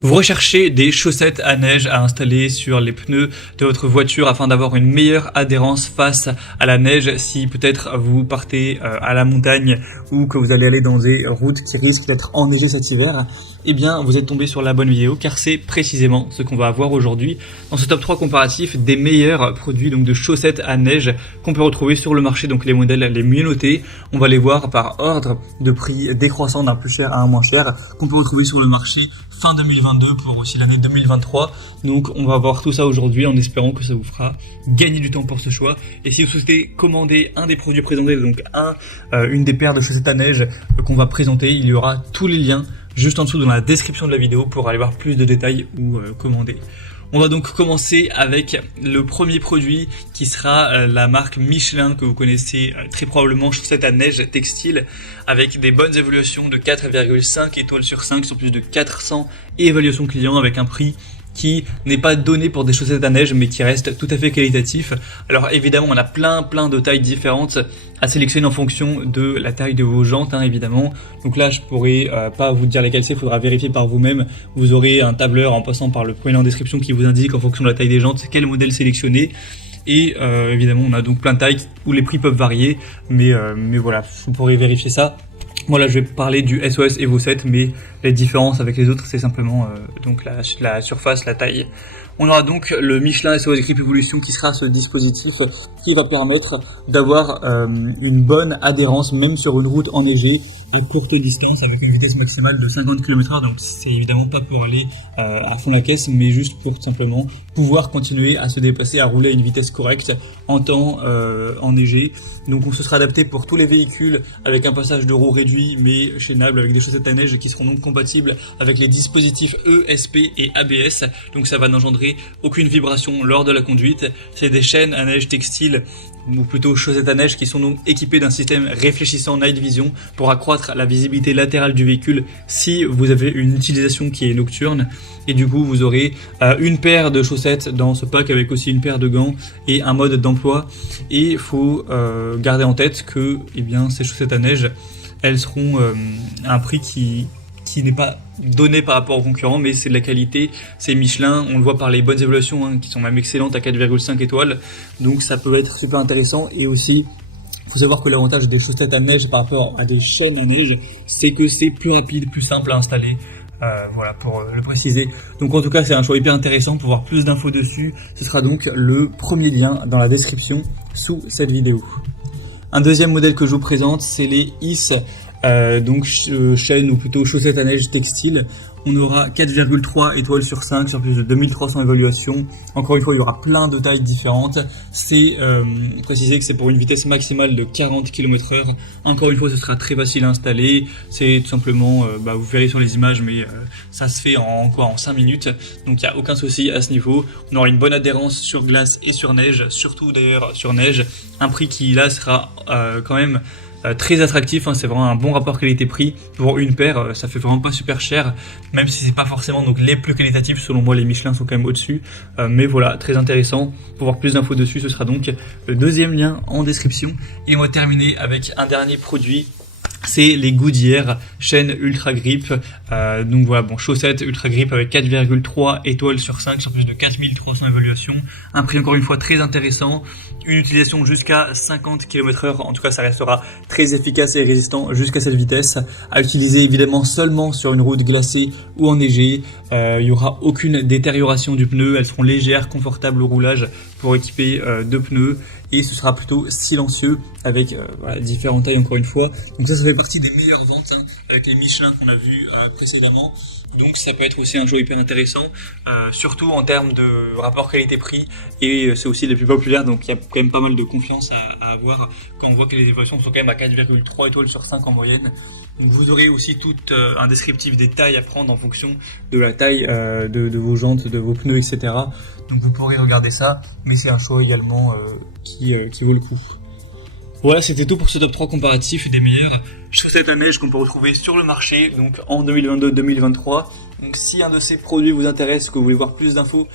Vous recherchez des chaussettes à neige à installer sur les pneus de votre voiture afin d'avoir une meilleure adhérence face à la neige si peut-être vous partez à la montagne ou que vous allez aller dans des routes qui risquent d'être enneigées cet hiver. Eh bien, vous êtes tombé sur la bonne vidéo car c'est précisément ce qu'on va avoir aujourd'hui dans ce top 3 comparatif des meilleurs produits donc de chaussettes à neige qu'on peut retrouver sur le marché, donc les modèles les mieux notés. On va les voir par ordre de prix décroissant d'un plus cher à un moins cher qu'on peut retrouver sur le marché fin 2022 pour aussi l'année 2023. Donc on va voir tout ça aujourd'hui en espérant que ça vous fera gagner du temps pour ce choix. Et si vous souhaitez commander un des produits présentés, donc une des paires de chaussettes à neige qu'on va présenter, il y aura tous les liens juste en dessous dans la description de la vidéo pour aller voir plus de détails ou commander. On va donc commencer avec le premier produit qui sera la marque Michelin que vous connaissez très probablement, chaussettes à neige textile avec des bonnes évaluations de 4,5 étoiles sur 5 sur plus de 400 évaluations clients avec un prix qui n'est pas donné pour des chaussettes à neige mais qui reste tout à fait qualitatif. Alors évidemment on a plein de tailles différentes à sélectionner en fonction de la taille de vos jantes évidemment. Donc là je pourrais pas vous dire lesquelles c'est, il faudra vérifier par vous-même. Vous aurez un tableur en passant par le premier lien en description qui vous indique en fonction de la taille des jantes quel modèle sélectionner. Et évidemment on a donc plein de tailles où les prix peuvent varier mais voilà, vous pourrez vérifier ça. Moi là je vais parler du SOS Evo 7 mais les différences avec les autres c'est simplement donc la surface, la taille. On aura donc le Michelin SOS Grip Evolution qui sera ce dispositif qui va permettre d'avoir une bonne adhérence même sur une route enneigée à courte distance avec une vitesse maximale de 50 km/h. Donc c'est évidemment pas pour aller à fond la caisse mais juste pour tout simplement pouvoir continuer à se déplacer, à rouler à une vitesse correcte en temps enneigé. Donc on se sera adapté pour tous les véhicules avec un passage de roues réduit mais chaînable avec des chaussettes à neige qui seront donc compatibles avec les dispositifs ESP et ABS. Donc ça va n'engendrer aucune vibration lors de la conduite. C'est des chaînes à neige textile ou plutôt chaussettes à neige qui sont donc équipées d'un système réfléchissant Night Vision pour accroître la visibilité latérale du véhicule si vous avez une utilisation qui est nocturne. Et du coup vous aurez une paire de chaussettes dans ce pack avec aussi une paire de gants et un mode d'emploi. Et il faut garder en tête que ces chaussettes à neige elles seront à un prix qui n'est pas donné par rapport aux concurrents, mais c'est de la qualité, c'est Michelin, on le voit par les bonnes évaluations qui sont même excellentes à 4,5 étoiles, donc ça peut être super intéressant. Et aussi, il faut savoir que l'avantage des chaussettes à neige par rapport à des chaînes à neige, c'est que c'est plus rapide, plus simple à installer. Voilà pour le préciser. Donc en tout cas c'est un choix hyper intéressant. Pour voir plus d'infos dessus, ce sera donc le premier lien dans la description sous cette vidéo. Un deuxième modèle que je vous présente, c'est les IS. Donc chaîne ou plutôt chaussettes à neige textile. On aura 4,3 étoiles sur 5 sur plus de 2300 évaluations. Encore une fois, il y aura plein de tailles différentes. C'est précisé que c'est pour une vitesse maximale de 40 km/h. Encore une fois, ce sera très facile à installer. C'est tout simplement, vous verrez sur les images, mais ça se fait en 5 minutes. Donc il n'y a aucun souci à ce niveau. On aura une bonne adhérence sur glace et sur neige, surtout d'ailleurs sur neige. Un prix qui là sera quand même très attractif, c'est vraiment un bon rapport qualité-prix pour une paire, ça fait vraiment pas super cher, même si c'est pas forcément donc les plus qualitatifs. Selon moi les Michelin sont quand même au-dessus, mais voilà, très intéressant. Pour voir plus d'infos dessus, ce sera donc le deuxième lien en description. Et on va terminer avec un dernier produit, c'est les Goodyear chaîne Ultra Grip. Donc voilà, chaussettes Ultra Grip avec 4,3 étoiles sur 5 sur plus de 4300 évaluations. Un prix encore une fois très intéressant. Une utilisation jusqu'à 50 km/h. En tout cas, ça restera très efficace et résistant jusqu'à cette vitesse. À utiliser évidemment seulement sur une route glacée ou enneigée. Il n'y aura aucune détérioration du pneu. Elles seront légères, confortables au roulage pour équiper deux pneus. Et ce sera plutôt silencieux avec différentes tailles encore une fois. Donc ça fait partie des meilleures ventes avec les Michelin qu'on a vu précédemement. Donc ça peut être aussi un choix hyper intéressant, surtout en termes de rapport qualité-prix, et c'est aussi les plus populaires, donc il y a quand même pas mal de confiance à avoir quand on voit que les évaluations sont quand même à 4,3 étoiles sur 5 en moyenne. Donc vous aurez aussi tout un descriptif des tailles à prendre en fonction de la taille de vos jantes, de vos pneus, etc. Donc vous pourrez regarder ça, mais c'est un choix également qui vaut le coup. Voilà, c'était tout pour ce top 3 comparatif des meilleures chaussettes à neige qu'on peut retrouver sur le marché donc en 2022-2023. Donc si un de ces produits vous intéresse, que vous voulez voir plus d'infos,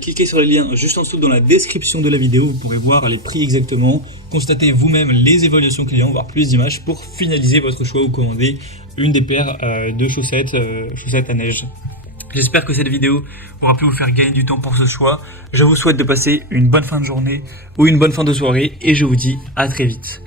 cliquez sur les liens juste en dessous dans la description de la vidéo. Vous pourrez voir les prix exactement, constater vous-même les évaluations clients, voir plus d'images pour finaliser votre choix ou commander une des paires de chaussettes à neige. J'espère que cette vidéo aura pu vous faire gagner du temps pour ce choix. Je vous souhaite de passer une bonne fin de journée ou une bonne fin de soirée et je vous dis à très vite.